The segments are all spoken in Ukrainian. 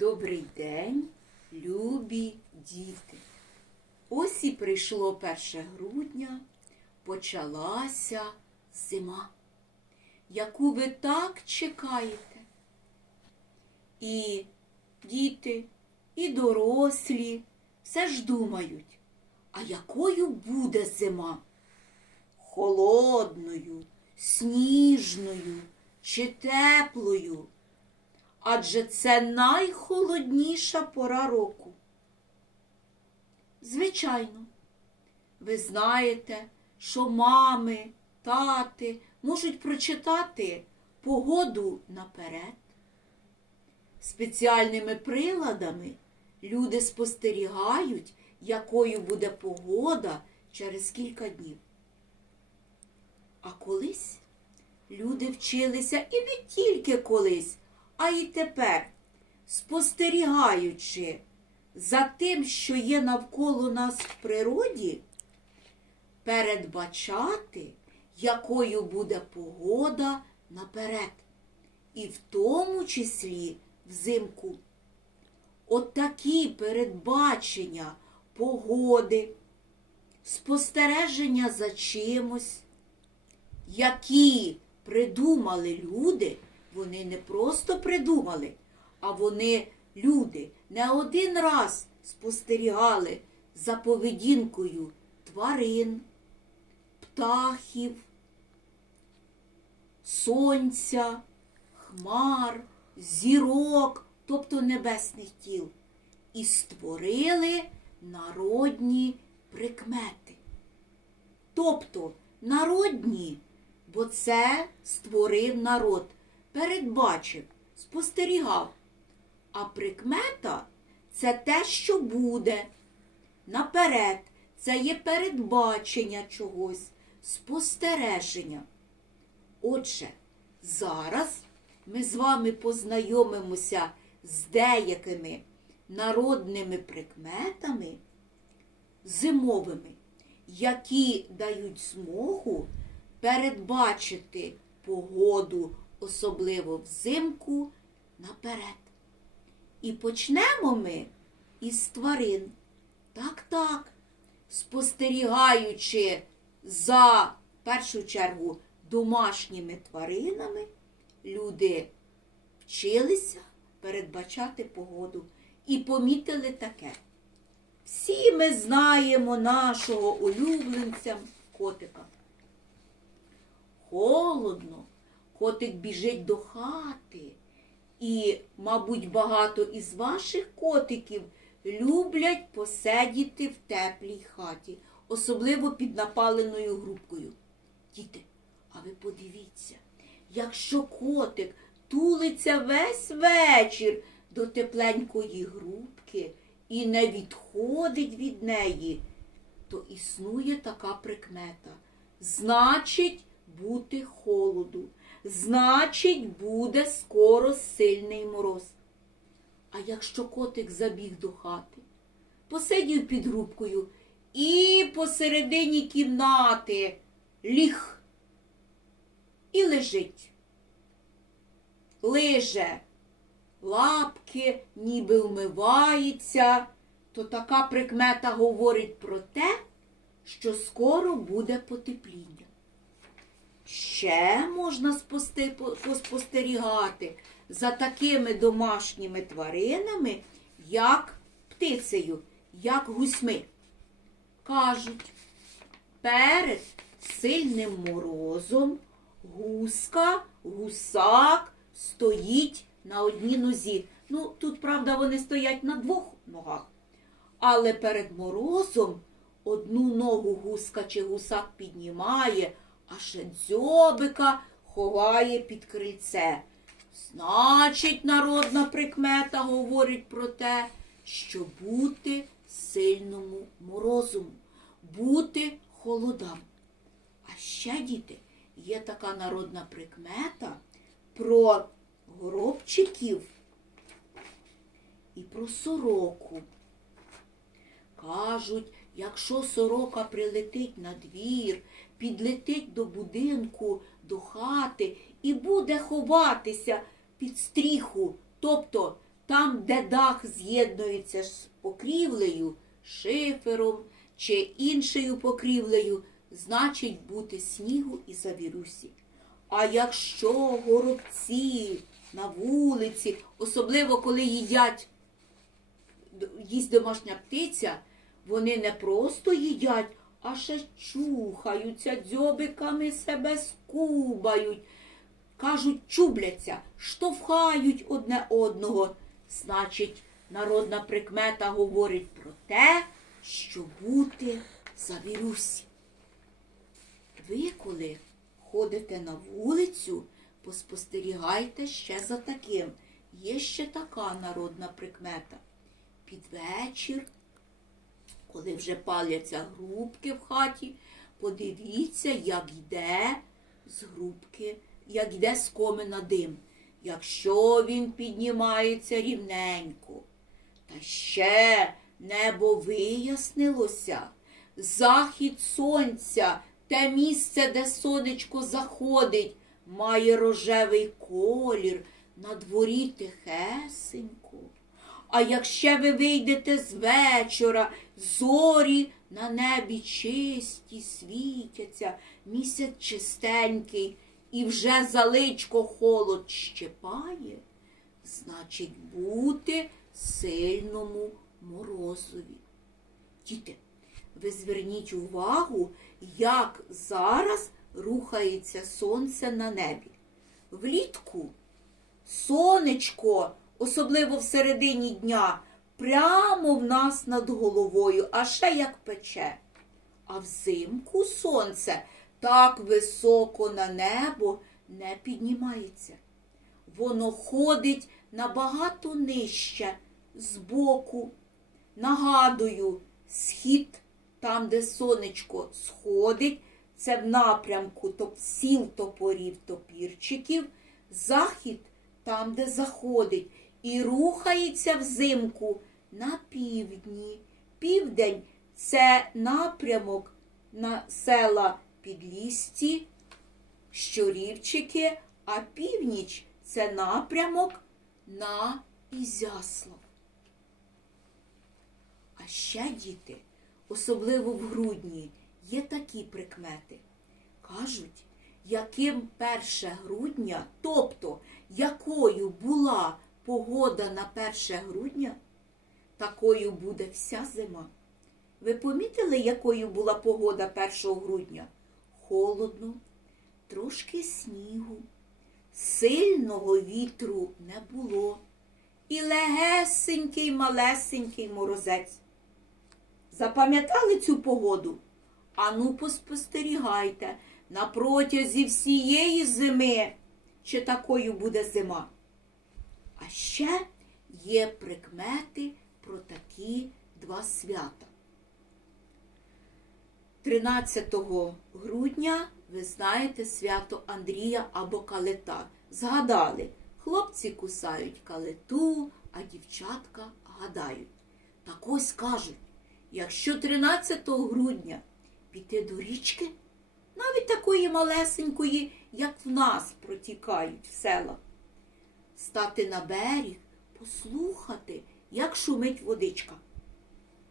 Добрий день, любі діти. Ось і прийшло 1 грудня, почалася зима, яку ви так чекаєте. І діти, і дорослі все ж думають, а якою буде зима? Холодною, сніжною чи теплою? Адже це найхолодніша пора року. Звичайно, ви знаєте, що мами, тати можуть прочитати погоду наперед. Спеціальними приладами люди спостерігають, якою буде погода через кілька днів. А колись люди вчилися і не тільки колись, а й тепер, спостерігаючи за тим, що є навколо нас в природі, передбачати, якою буде погода наперед, і в тому числі взимку. От такі передбачення погоди, спостереження за чимось, які придумали люди. Вони не просто придумали, а вони, люди, не один раз спостерігали за поведінкою тварин, птахів, сонця, хмар, зірок, тобто небесних тіл, і створили народні прикмети. Тобто народні, бо це створив народ передбачив, спостерігав. А прикмета це те, що буде. Наперед, це є передбачення чогось, спостереження. Отже, зараз ми з вами познайомимося з деякими народними прикметами зимовими, які дають змогу передбачити погоду особливо взимку, наперед. І почнемо ми із тварин. Так, так, спостерігаючи за першу чергу домашніми тваринами, люди вчилися передбачати погоду і помітили таке. Всі ми знаємо нашого улюбленця котика. Холодно, Котик біжить до хати. І, мабуть, багато із ваших котиків люблять посидіти в теплій хаті, особливо під напаленою грубкою. Діти, а ви подивіться, якщо котик тулиться весь вечір до тепленької грубки і не відходить від неї, то існує така прикмета. Значить, бути холоду значить, буде скоро сильний мороз. А якщо котик забіг до хати, посидів під грубкою і посередині кімнати ліг і лежить, лиже, лапки, ніби вмивається, то така прикмета говорить про те, що скоро буде потепління. Ще можна поспостерігати за такими домашніми тваринами, як птицею, як гусьми. Кажуть, перед сильним морозом гуска, гусак стоїть на одній нозі. Ну, тут, правда, вони стоять на двох ногах. Але перед морозом одну ногу гуска чи гусак піднімає а ще дзьобика ховає під крильце. Значить, народна прикмета говорить про те, що бути сильному морозом, бути холодам. А ще, діти, є така народна прикмета про горобчиків і про сороку. Кажуть, якщо сорока прилетить на двір, підлетить до будинку, до хати і буде ховатися під стріху, тобто там, де дах з'єднується з покрівлею, шифером чи іншою покрівлею, значить бути снігу і завірусі. А якщо горобці на вулиці, особливо коли їдять їсть домашня птиця, вони не просто їдять, а ще чухаються, дзьобиками себе скубають, кажуть, чубляться, штовхають одне одного. Значить, народна прикмета говорить про те, що бути завірусі. Ви, коли ходите на вулицю, поспостерігайте ще за таким. Є ще така народна прикмета. Під вечір, коли вже паляться грубки в хаті, подивіться, як йде з грубки, як йде з комина дим. Якщо він піднімається рівненько, та ще небо вияснилося, захід сонця, те місце, де сонечко заходить, має рожевий колір, на дворі тихесенько. А якщо ви вийдете з вечора, зорі на небі чисті світяться, місяць чистенький, і вже заличко холод щепає, значить бути сильному морозові. Діти, ви зверніть увагу, як зараз рухається сонце на небі. Влітку сонечко, особливо в середині дня, прямо в нас над головою, а ще як пече. А взимку сонце так високо на небо не піднімається. Воно ходить набагато нижче, збоку. Нагадую, схід, там, де сонечко сходить, це в напрямку топ, сіл топорів топірчиків, захід там, де заходить, і рухається взимку на півдні. Південь це напрямок на села Підлісті, Щорівчики, а північ це напрямок на Ізяслав. А ще, діти, особливо в грудні, є такі прикмети. Кажуть, яким 1 грудня, тобто якою була погода на 1 грудня, такою буде вся зима. Ви помітили, якою була погода 1 грудня? Холодно, трошки снігу, сильного вітру не було. І легесенький малесенький морозець. Запам'ятали цю погоду? Ану, поспостерігайте на протязі всієї зими, чи такою буде зима. А ще є прикмети про такі два свята. 13 грудня ви знаєте свято Андрія або калета. Згадали, хлопці кусають калету, а дівчатка гадають. Так ось кажуть, якщо 13 грудня піти до річки, навіть такої малесенької, як в нас протікають в селах, стати на берег, послухати, як шумить водичка.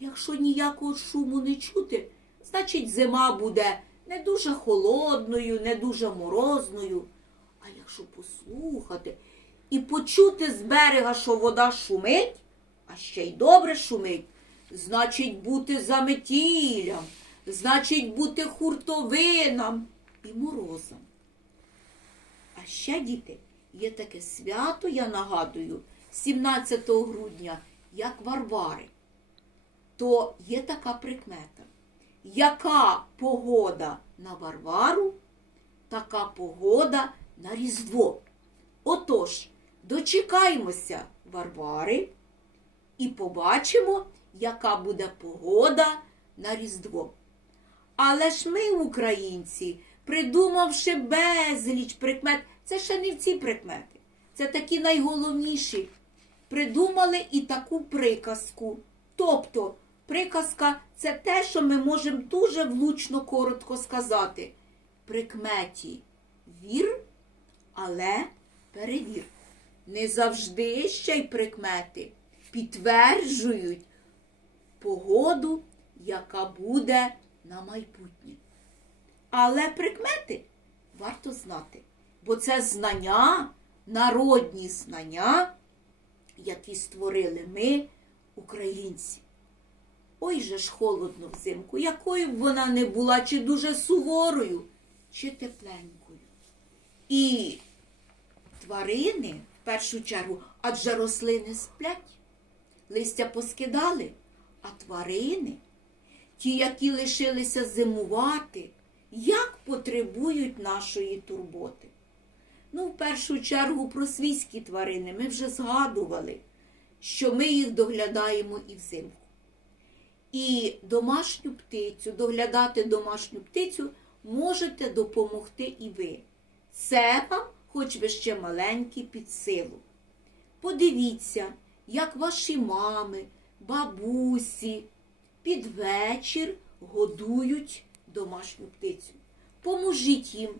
Якщо ніякого шуму не чути, значить зима буде не дуже холодною, не дуже морозною. А якщо послухати і почути з берега, що вода шумить, а ще й добре шумить, значить бути заметілям, значить бути хуртовинам і морозом. А ще, діти, є таке свято, я нагадую, 17 грудня, як Варвари. То є така прикмета. Яка погода на Варвару, така погода на Різдво. Отож, дочекаємося Варвари і побачимо, яка буде погода на Різдво. Але ж ми, українці, придумавши безліч прикмет, це ще не ці прикмети, це такі найголовніші. Придумали і таку приказку. Тобто, приказка це те, що ми можемо дуже влучно коротко сказати. Прикметі вір, але перевір. не завжди ще й прикмети підтверджують погоду, яка буде на майбутнє. Але прикмети варто знати, бо це знання, народні знання, які створили ми, українці. Ой же ж холодно взимку, якою б вона не була, чи дуже суворою, чи тепленькою. І тварини, в першу чергу, адже рослини сплять, листя поскидали, а тварини, ті, які лишилися зимувати, як потребують нашої турботи. Ну, в першу чергу про свійські тварини ми вже згадували, що ми їх доглядаємо і взимку. І домашню птицю, доглядати домашню птицю можете допомогти і ви. Це вам, хоч ви ще маленькі, під силу. Подивіться, як ваші мами, бабусі під вечір годують домашню птицю. Поможіть їм.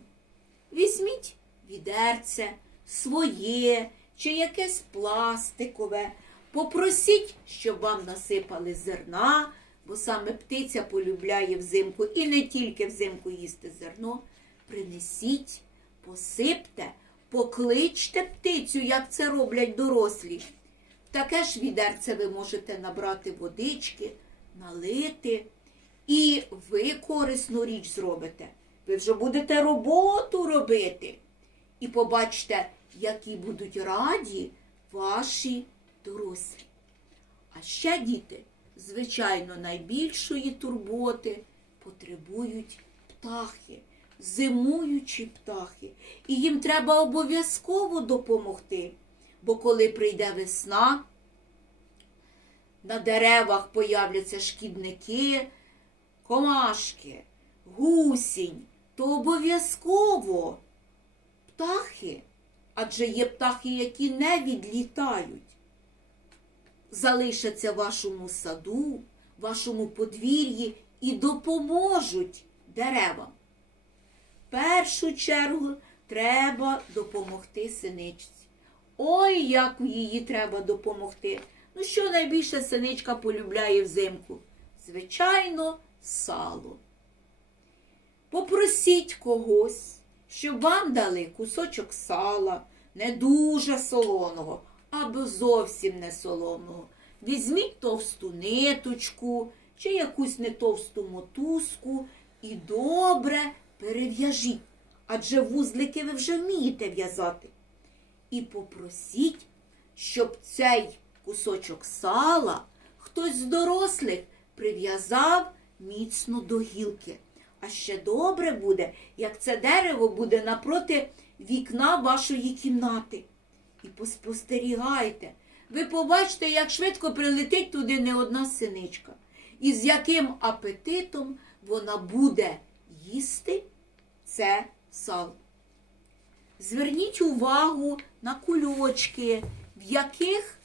Візьміть відерце, своє чи якесь пластикове. Попросіть, щоб вам насипали зерна, бо саме птиця полюбляє взимку і не тільки взимку їсти зерно. Принесіть, посипте, покличте птицю, як це роблять дорослі. Таке ж відерце ви можете набрати водички, налити, і ви корисну річ зробите. Ви вже будете роботу робити. І побачите, які будуть раді ваші дорослі. А ще діти, звичайно, найбільшої турботи потребують птахи, зимуючі птахи. І їм треба обов'язково допомогти. Бо коли прийде весна, на деревах появляться шкідники, комашки, гусінь, то обов'язково птахи, адже є птахи, які не відлітають, залишаться в вашому саду, вашому подвір'ї і допоможуть деревам. В першу чергу треба допомогти синичці. Ой, як її треба допомогти. Ну, що найбільше синичка полюбляє взимку? Звичайно, сало. Попросіть когось, щоб вам дали кусочок сала, не дуже солоного, або зовсім не солоного. Візьміть товсту ниточку чи якусь не товсту мотузку і добре перев'яжіть, адже вузлики ви вже вмієте в'язати. І попросіть, щоб цей кусочок сала хтось з дорослих прив'язав міцно до гілки. А ще добре буде, як це дерево буде напроти вікна вашої кімнати. І поспостерігайте. Ви побачите, як швидко прилетить туди не одна синичка. І з яким апетитом вона буде їсти це сало. Зверніть увагу на кульочки, в яких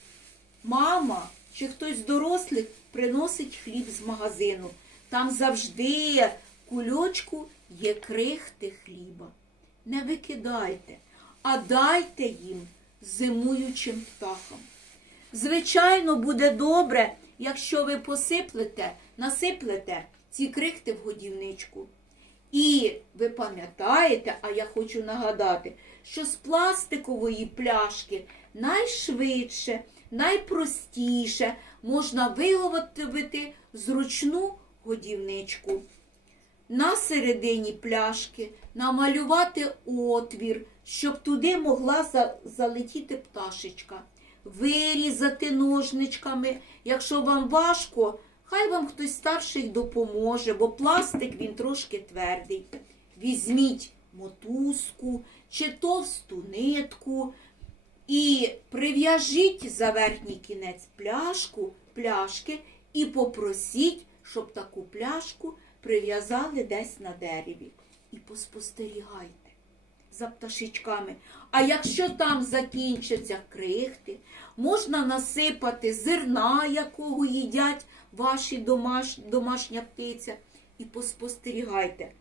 мама чи хтось з дорослих приносить хліб з магазину. Там завжди кульочку є крихти хліба. Не викидайте, а дайте їм зимуючим птахам. Звичайно, буде добре, якщо ви посиплете, насиплете ці крихти в годівничку. І ви пам'ятаєте, а я хочу нагадати, що з пластикової пляшки найшвидше, найпростіше можна виготовити зручну годівничку. На середині пляшки намалювати отвір, щоб туди могла за- залетіти пташечка. Вирізати ножничками. Якщо вам важко, хай вам хтось старший допоможе, бо пластик він трошки твердий. Візьміть мотузку чи товсту нитку і прив'яжіть за верхній кінець пляшку, пляшки і попросіть, щоб таку пляшку прив'язали десь на дереві. І поспостерігайте за пташечками. А якщо там закінчаться крихти, можна насипати зерна, якого їдять ваші домаш... домашня птиця, і поспостерігайте,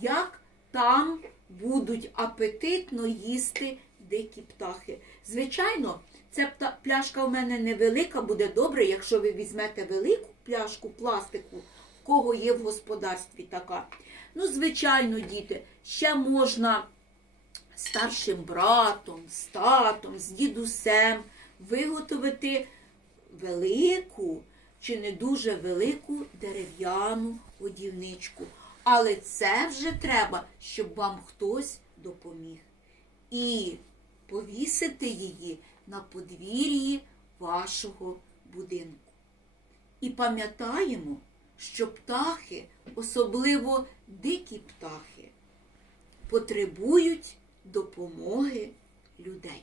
як там будуть апетитно їсти дикі птахи. Звичайно, ця пляшка у мене невелика, буде добре, якщо ви візьмете велику пляшку пластику, в кого є в господарстві така. Ну, звичайно, діти, ще можна старшим братом, з татом, з дідусем виготовити велику чи не дуже велику дерев'яну годівничку. Але це вже треба, щоб вам хтось допоміг. І повісити її на подвір'ї вашого будинку. І пам'ятаємо, що птахи, особливо дикі птахи, потребують допомоги людей.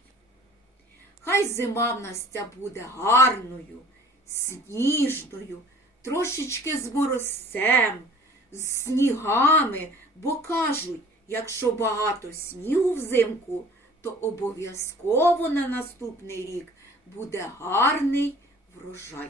Хай зима в нас ця буде гарною, сніжною, трошечки з морозцем, з снігами, бо кажуть, якщо багато снігу взимку, то обов'язково на наступний рік буде гарний врожай.